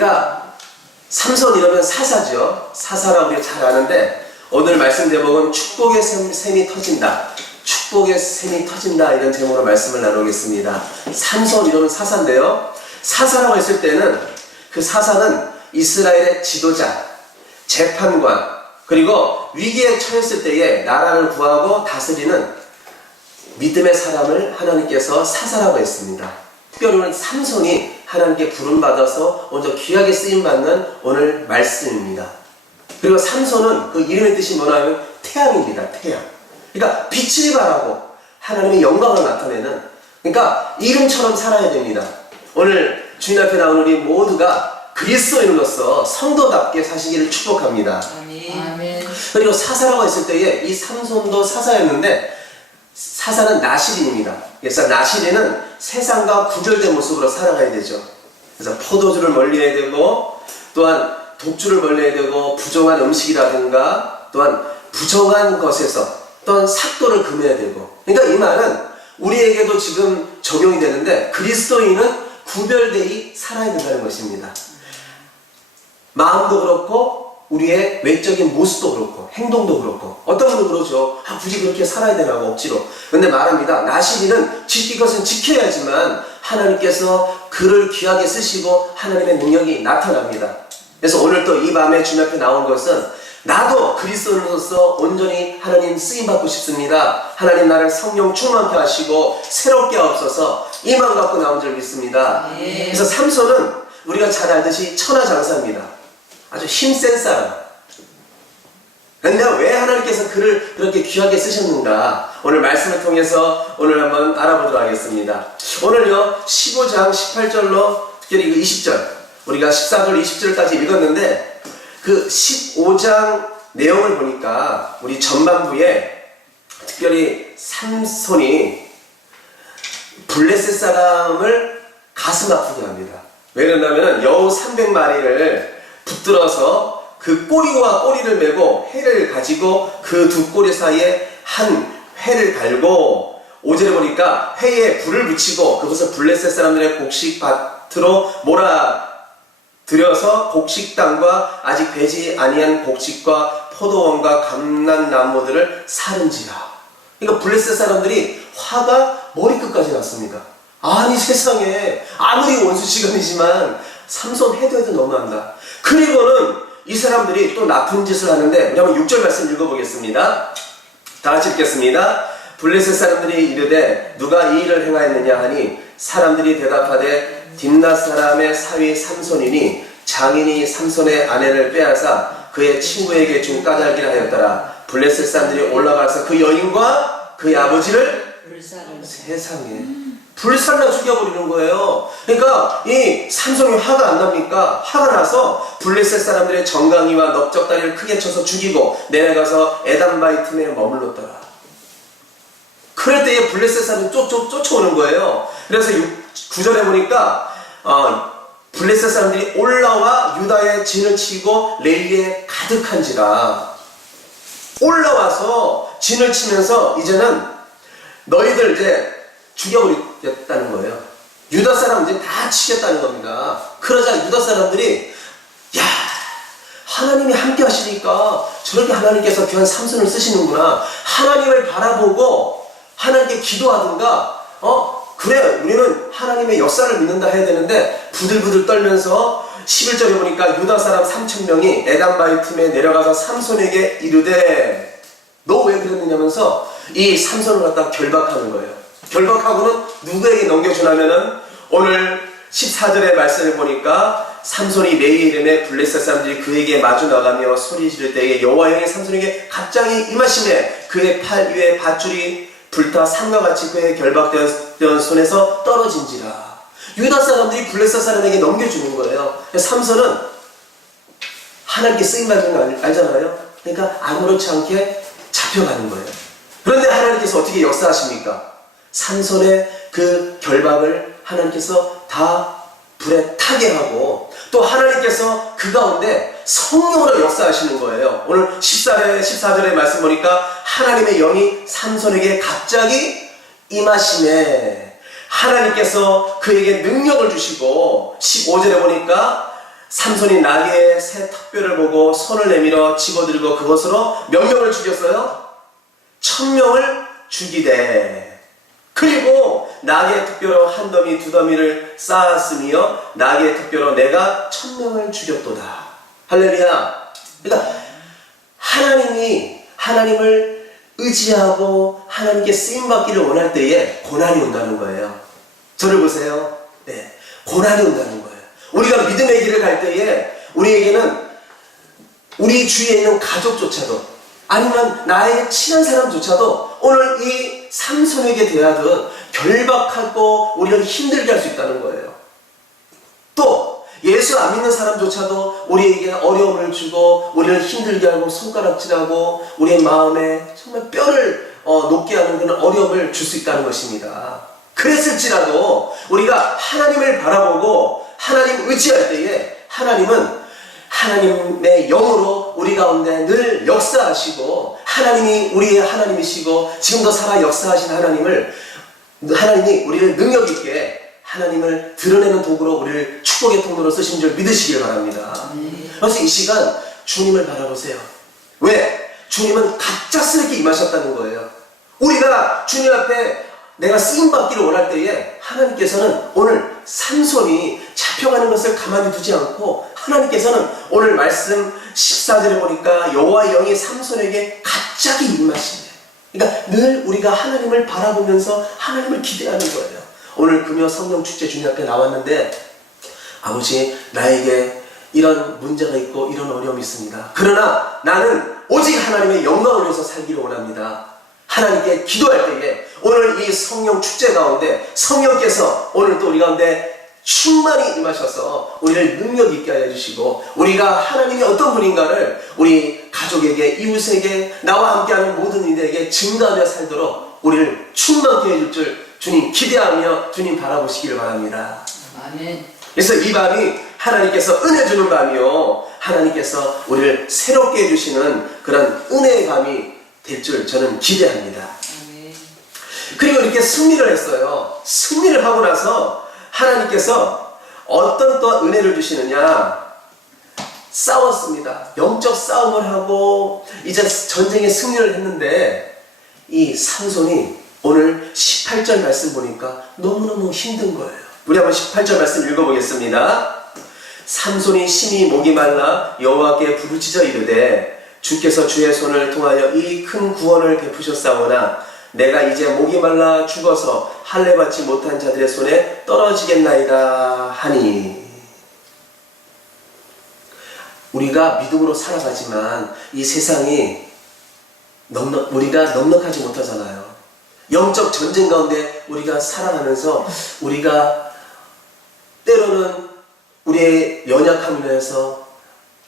우리가 삼손 이러면 사사죠. 사사라 우리가 잘 아는데 오늘 말씀 제목은 축복의 샘이 터진다. 축복의 샘이 터진다 이런 제목으로 말씀을 나누겠습니다. 삼손 이러면 사사인데요. 사사라고 했을 때는 그 사사는 이스라엘의 지도자, 재판관, 그리고 위기에 처했을 때에 나라를 구하고 다스리는 믿음의 사람을 하나님께서 사사라고 했습니다. 특별히 오늘 삼손이 하나님께 부름받아서 먼저 귀하게 쓰임받는 오늘 말씀입니다. 그리고 삼손은 그 이름의 뜻이 뭐냐면 태양입니다. 태양. 그러니까 빛을 발하고 하나님의 영광을 나타내는, 그러니까 이름처럼 살아야 됩니다. 오늘 주님 앞에 나온 우리 모두가 그리스도인으로서 성도답게 사시기를 축복합니다. 아멘. 그리고 사사라고 했을 때에 이 삼손도 사사였는데 사사는 나실인입니다. 그래서 나실인은 세상과 구별된 모습으로 살아가야 되죠. 그래서 포도주를 멀리해야 되고, 또한 독주를 멀리해야 되고, 부정한 음식이라든가 또한 부정한 것에서 또한 삭도를 금해야 되고. 그러니까 이 말은 우리에게도 지금 적용이 되는데 그리스도인은 구별되이 살아야 된다는 것입니다. 마음도 그렇고 우리의 외적인 모습도 그렇고 행동도 그렇고. 어떤 분은 그러죠. 굳이 그렇게 살아야 되나고 억지로. 근데 말합니다. 나시리는 지킬 것은 지켜야지만 하나님께서 그를 귀하게 쓰시고 하나님의 능력이 나타납니다. 그래서 오늘 또 이 밤에 주님 앞에 나온 것은 나도 그리스도인으로서 온전히 하나님 쓰임받고 싶습니다. 하나님 나를 성령 충만케 하시고 새롭게 하옵소서, 이 마음 갖고 나온 줄 믿습니다. 그래서 삼손은 우리가 잘 알듯이 천하장사입니다. 아주 힘센 사람. 그런데 왜 하나님께서 그를 그렇게 귀하게 쓰셨는가, 오늘 말씀을 통해서 오늘 한번 알아보도록 하겠습니다. 오늘요 15장 18절로 특별히 그 20절, 우리가 14절 20절까지 읽었는데 그 15장 내용을 보니까 우리 전반부에 특별히 삼손이 블레셋 사람을 가슴 아프게 합니다. 왜 그러냐면 여우 300마리를 붙들어서 그 꼬리와 꼬리를 메고 해를 가지고 그 두 꼬리 사이에 한 회를 달고, 5절에 보니까 회에 불을 붙이고 그것을 블레셋 사람들의 곡식밭으로 몰아들여서 곡식 땅과 아직 배지 아니한 곡식과 포도원과 감람나무들을 사른지라. 그러니까 블레셋 사람들이 화가 머리끝까지 났습니다. 아니 세상에, 아무리 원수시간이지만 삼손 해도 너무한다. 그리고는 이 사람들이 또 나쁜 짓을 하는데, 우리 한번 6절 말씀 읽어보겠습니다. 다 같이 읽겠습니다. 블레셋 사람들이 이르되 누가 이 일을 행하였느냐 하니 사람들이 대답하되 딥낫 사람의 사위 삼손이니 장인이 삼손의 아내를 빼앗아 그의 친구에게 준 까닭이라 하였더라. 블레셋 사람들이 올라가서 그 여인과 그의 아버지를 세상에 불살라 죽여버리는 거예요. 그러니까 이 삼손이 화가 안 납니까? 화가 나서 블레셋 사람들의 정강이와 넓적다리를 크게 쳐서 죽이고 내려가서 에담바이 틈에 머물렀더라. 그럴 때에 블레셋 사람이 쫓아오는 거예요. 그래서 9절에 보니까 블레셋 사람들이 올라와 유다의 진을 치고 레이에 가득한지라. 올라와서 진을 치면서 이제는 너희들 이제 죽여버리겠다는 거예요. 유다 사람 이제 다 치겠다는 겁니다. 그러자 유다 사람들이 야, 하나님이 함께 하시니까 저렇게 하나님께서 귀한 삼손을 쓰시는구나. 하나님을 바라보고 하나님께 기도하든가, 그래 우리는 하나님의 역사를 믿는다 해야 되는데 부들부들 떨면서 11절에 보니까 유다 사람 3,000명이 에담바이 틈에 내려가서 삼손에게 이르되 너 왜 그랬느냐면서 이 삼손을 갖다 결박하는 거예요. 결박하고는 누구에게 넘겨주냐면은 오늘 14절의 말씀을 보니까 삼손이 레위 이름에 블레셋 사람들이 그에게 마주 나가며 소리 지를 때에 여호와 영이 삼손에게 갑자기 임하시매 그의 팔 위에 밧줄이 불타 삼과 같이 그의 결박되었던 손에서 떨어진지라. 유다 사람들이 블레셋 사람에게 넘겨주는 거예요. 삼손은 하나님께 쓰임받는 거 알잖아요. 그러니까 아무렇지 않게 잡혀가는 거예요. 그런데 하나님께서 어떻게 역사하십니까? 삼손의 그 결박을 하나님께서 다 불에 타게 하고 또 하나님께서 그 가운데 성령으로 역사하시는 거예요. 오늘 14절의 말씀 보니까 하나님의 영이 삼손에게 갑자기 임하시네. 하나님께서 그에게 능력을 주시고 15절에 보니까 삼손이 나귀의 새 턱뼈를 보고 손을 내밀어 집어들고 그것으로 몇 명을 죽였어요? 1000명을 죽이되 그리고 나귀의 턱뼈로 한 더미 두 더미를 쌓았으며 나귀의 턱뼈로 내가 1000명을 죽였도다. 할렐루야. 그러니까 하나님을 의지하고 하나님께 쓰임받기를 원할 때에 고난이 온다는 거예요. 저를 보세요. 네, 고난이 온다는 거예요. 우리가 믿음의 길을 갈 때에 우리에게는 우리 주위에 있는 가족조차도 아니면 나의 친한 사람조차도 오늘 이 삼손에게 대하듯 결박하고 우리를 힘들게 할 수 있다는 거예요. 또 예수 안 믿는 사람조차도 우리에게 어려움을 주고 우리를 힘들게 하고 손가락질하고 우리의 마음에 정말 뼈를 녹게 하는 그런 어려움을 줄 수 있다는 것입니다. 그랬을지라도 우리가 하나님을 바라보고 하나님 의지할 때에 하나님은 하나님의 영으로 우리 가운데 늘 역사하시고 하나님이 우리의 하나님이시고 지금도 살아 역사하신 하나님이 우리를 능력 있게 하나님을 드러내는 도구로 우리를 축복의 통로로 쓰신 줄 믿으시길 바랍니다. 그래서 이 시간 주님을 바라보세요. 왜? 주님은 갑작스럽게 임하셨다는 거예요. 우리가 주님 앞에 내가 쓰임받기를 원할 때에 하나님께서는 오늘 삼손이 잡혀가는 것을 가만히 두지 않고 하나님께서는 오늘 말씀 14절에 보니까 여호와의 영이 삼손에게 갑자기 임하시네요. 그러니까 늘 우리가 하나님을 바라보면서 하나님을 기대하는 거예요. 오늘 금요 성령 축제 주님 앞에 나왔는데 아버지 나에게 이런 문제가 있고 이런 어려움이 있습니다. 그러나 나는 오직 하나님의 영광을 위해서 살기를 원합니다. 하나님께 기도할 때에 오늘 이 성령 축제 가운데 성령께서 오늘 또 우리 가운데 충만히 임하셔서 우리를 능력 있게 하여 주시고 우리가 하나님이 어떤 분인가를 우리 가족에게 이웃에게 나와 함께하는 모든 이들에게 증거하며 살도록 우리를 충만케 해줄 줄 주님 기대하며 주님 바라보시길 바랍니다. 아멘. 그래서 이 밤이 하나님께서 은혜 주는 밤이요 하나님께서 우리를 새롭게 해주시는 그런 은혜의 밤이 될 줄 저는 기대합니다. 아멘. 그리고 이렇게 승리를 했어요. 승리를 하고 나서 하나님께서 어떤 또 은혜를 주시느냐, 싸웠습니다. 영적 싸움을 하고 이제 전쟁에 승리를 했는데 이 삼손이 오늘 18절 말씀 보니까 너무너무 힘든 거예요. 우리 한번 18절 말씀 읽어보겠습니다. 삼손이 심히 목이 말라 여호와께 부르짖어 이르되 주께서 주의 손을 통하여 이 큰 구원을 베푸셨사오나 내가 이제 목이 말라 죽어서 할례 받지 못한 자들의 손에 떨어지겠나이다 하니. 우리가 믿음으로 살아가지만 이 세상이 우리가 넉넉하지 못하잖아요. 영적 전쟁 가운데 우리가 살아가면서 우리가 때로는 우리의 연약함으로 해서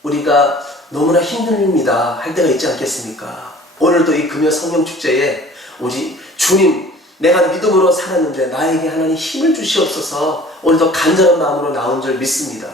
우리가 너무나 힘듭니다 할 때가 있지 않겠습니까? 오늘도 이 금요 성령 축제에 오직 주님 내가 믿음으로 살았는데 나에게 하나님 힘을 주시옵소서 오늘도 간절한 마음으로 나온 줄 믿습니다.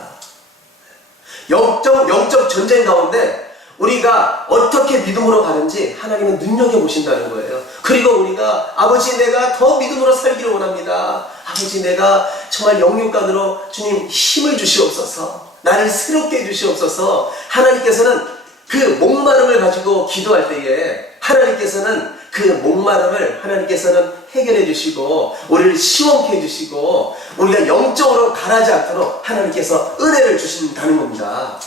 영적 전쟁 가운데 우리가 어떻게 믿음으로 가는지 하나님은 눈여겨보신다는 거예요. 그리고 우리가 아버지 내가 더 믿음으로 살기를 원합니다. 아버지 내가 정말 영육간으로 주님 힘을 주시옵소서 나를 새롭게 해주시옵소서. 하나님께서는 그 목마름을 가지고 기도할 때에 하나님께서는 그 목마름을 하나님께서는 해결해 주시고 우리를 시원케 해주시고 우리가 영적으로 가라지 않도록 하나님께서 은혜를 주신다는 겁니다.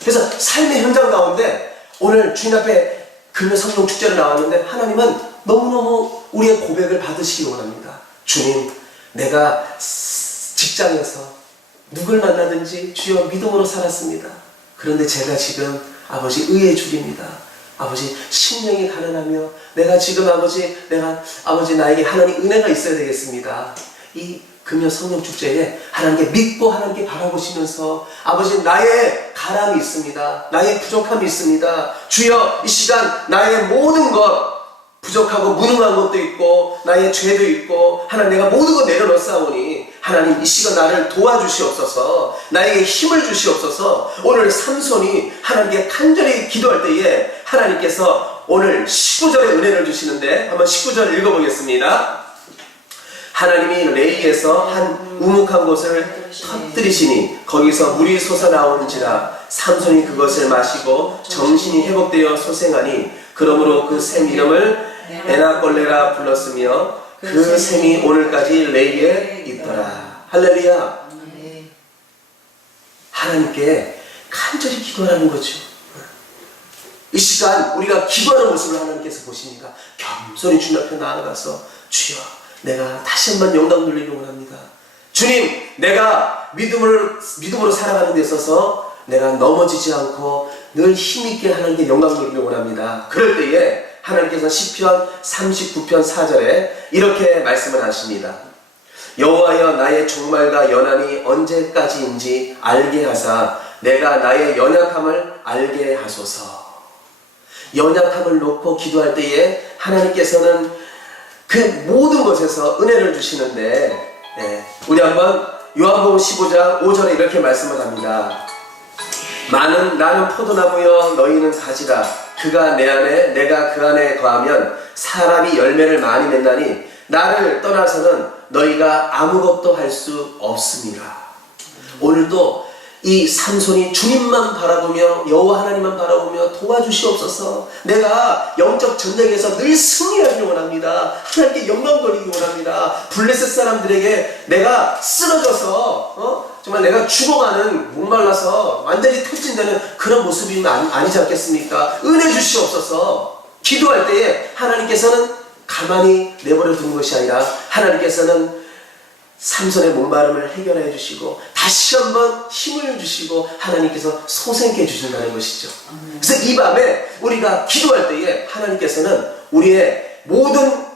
그래서 삶의 현장 가운데 오늘 주님 앞에 금요 성령 축제를 나왔는데 하나님은 너무너무 우리의 고백을 받으시기 원합니다. 주님 내가 직장에서 누굴 만나든지 주여 믿음으로 살았습니다. 그런데 제가 지금 아버지 의에 죽입니다. 아버지 심령이 가난하며 내가 지금 아버지 나에게 하나님 은혜가 있어야 되겠습니다. 이 금요 성령 축제에 하나님께 믿고 하나님께 바라보시면서 아버지 나의 가람이 있습니다. 나의 부족함이 있습니다. 주여 이 시간 나의 모든 것 부족하고 무능한 것도 있고 나의 죄도 있고 하나님 내가 모든 것 내려놓사오니 하나님 이 시간 나를 도와주시옵소서 나에게 힘을 주시옵소서. 오늘 삼손이 하나님께 간절히 기도할 때에 하나님께서 오늘 19절의 은혜를 주시는데 한번 19절 읽어보겠습니다. 하나님이 레이에서 한 우묵한 곳을 터뜨리시니 거기서 물이 솟아나오는지라 삼손이 그것을 마시고 정신이 회복되어 소생하니 그러므로 그 샘 이름을 에나골레라 불렀으며 그 샘이 오늘까지 레이에 있더라. 할렐루야. 하나님께 간절히 기도하라는 거죠. 이 시간 우리가 기도하는 모습을 하나님께서 보시니까 겸손히 주님 앞에 나아가서 주여 내가 다시 한번 영광 돌리기 원합니다. 주님 내가 믿음으로 살아가는 데 있어서 내가 넘어지지 않고 늘 힘있게 하나님께 영광 돌리기 원합니다. 그럴 때에 하나님께서 시편 39편 4절에 이렇게 말씀을 하십니다. 여호와여 나의 종말과 연한이 언제까지인지 알게 하사 내가 나의 연약함을 알게 하소서. 연약함을 놓고 기도할 때에 하나님께서는 그 모든 것에서 은혜를 주시는데 우리 한번 요한복음 15장 5절에 이렇게 말씀을 합니다. 나는 포도나무여 너희는 가지라. 그가 내 안에 내가 그 안에 거하면 사람이 열매를 많이 맺나니 나를 떠나서는 너희가 아무것도 할 수 없습니다. 오늘도 이 삼손이 주님만 바라보며 여호와 하나님만 바라보며 도와주시옵소서. 내가 영적 전쟁에서 늘 승리하기를 원합니다. 하나님께 영광 돌리기 원합니다. 블레셋 사람들에게 내가 쓰러져서 정말 내가 죽어가는 목말라서 완전히 터진다는 그런 모습이 아니지 않겠습니까? 은혜 주시옵소서. 기도할 때에 하나님께서는 가만히 내버려 두는 것이 아니라 하나님께서는 삼손의 목마름을 해결해 주시고 다시 한번 힘을 주시고 하나님께서 소생케 주신다는 것이죠. 그래서 이 밤에 우리가 기도할 때에 하나님께서는 우리의 모든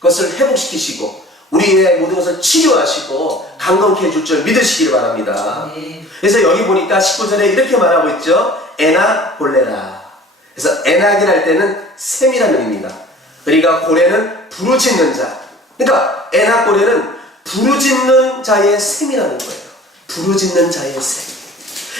것을 회복시키시고 우리의 모든 것을 치료하시고 강건케 해줄 줄 믿으시기를 바랍니다. 그래서 여기 보니까 19절에 이렇게 말하고 있죠. 에낙 골레라. 그래서 에낙이랄 때는 샘이라는 의미입니다. 그러니까 고레는 부르짖는 자. 그러니까 에낙 고레는 부르짖는 자의 샘이라는 거예요. 부르짖는 자의 샘.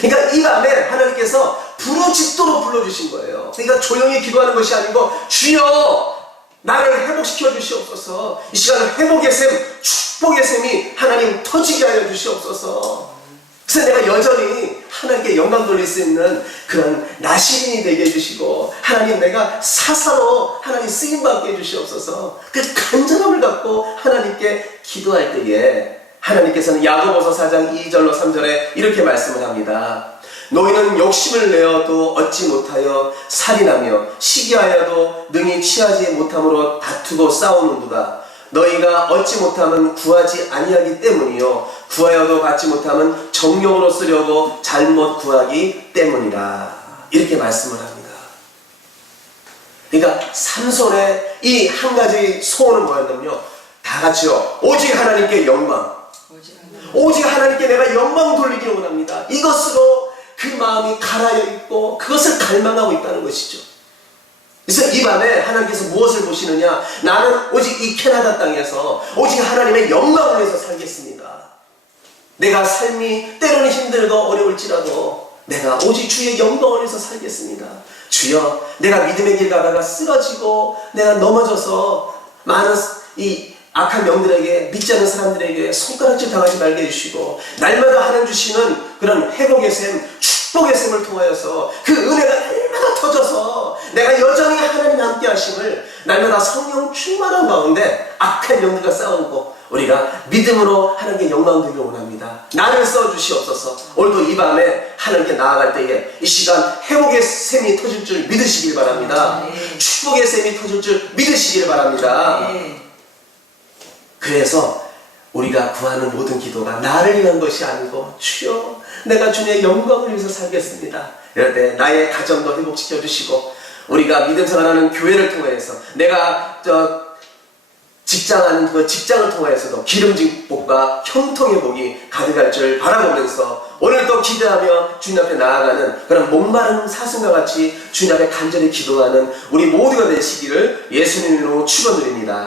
그러니까 이 밤에 하나님께서 부르짖도록 불러주신 거예요. 그러니까 조용히 기도하는 것이 아니고 주여 나를 회복시켜 주시옵소서. 이 시간은 회복의 샘, 축복의 샘이 하나님 터지게 하여 주시옵소서. 그래서 내가 여전히 하나님께 영광 돌릴 수 있는 그런 나시린이 되게 해주시고 하나님 내가 사사로 하나님 쓰임받게 해주시옵소서. 그 간절함을 갖고 하나님께 기도할 때에 하나님께서는 야고보서 4장 2절로 3절에 이렇게 말씀을 합니다. 너희는 욕심을 내어도 얻지 못하여 살인하며 시기하여도 능히 취하지 못함으로 다투고 싸우는도다. 너희가 얻지 못하면 구하지 아니하기 때문이요 구하여도 받지 못하면 정욕으로 쓰려고 잘못 구하기 때문이라. 이렇게 말씀을 합니다. 그러니까 삼손의 이 한 가지 소원은 뭐였냐면요, 다 같이요 오직 하나님께 영광, 오직 하나님께 내가 영광 돌리기를 원합니다. 이것으로 그 마음이 갈아여 있고 그것을 갈망하고 있다는 것이죠. 그래서 이 밤에 하나님께서 무엇을 보시느냐? 나는 오직 이 캐나다 땅에서 오직 하나님의 영광을 위해서 살겠습니다. 내가 삶이 때로는 힘들고 어려울지라도 내가 오직 주의 영광을 위해서 살겠습니다. 주여 내가 믿음의 길 가다가 쓰러지고 내가 넘어져서 많은 이 악한 영들에게 믿지 않는 사람들에게 손가락질 당하지 말게 해주시고 날마다 하나님 주시는 그런 회복의 샘, 축복의 샘을 통하여서 그 은혜가 날마다 터져서 내가 여전히 하나님 함께 하심을 날마다 성령 충만한 가운데 악한 영들과 싸우고 우리가 믿음으로 하나님께 영광 드리기를 원합니다. 나를 써주시옵소서. 오늘도 이 밤에 하나님께 나아갈 때에 이 시간 회복의 샘이 터질 줄 믿으시길 바랍니다. 축복의 샘이 터질 줄 믿으시길 바랍니다. 그래서 우리가 구하는 모든 기도가 나를 위한 것이 아니고 주여 내가 주님의 영광을 위해서 살겠습니다. 이럴 때 나의 가정도 회복시켜 주시고 우리가 믿음 생활하는 교회를 통해서 내가 직장하는 그 직장을 통해서도 기름진 복과 형통의 복이 가득할 줄 바라보면서 오늘도 기대하며 주님 앞에 나아가는 그런 목마른 사슴과 같이 주님 앞에 간절히 기도하는 우리 모두가 되시기를 예수님으로 축원드립니다.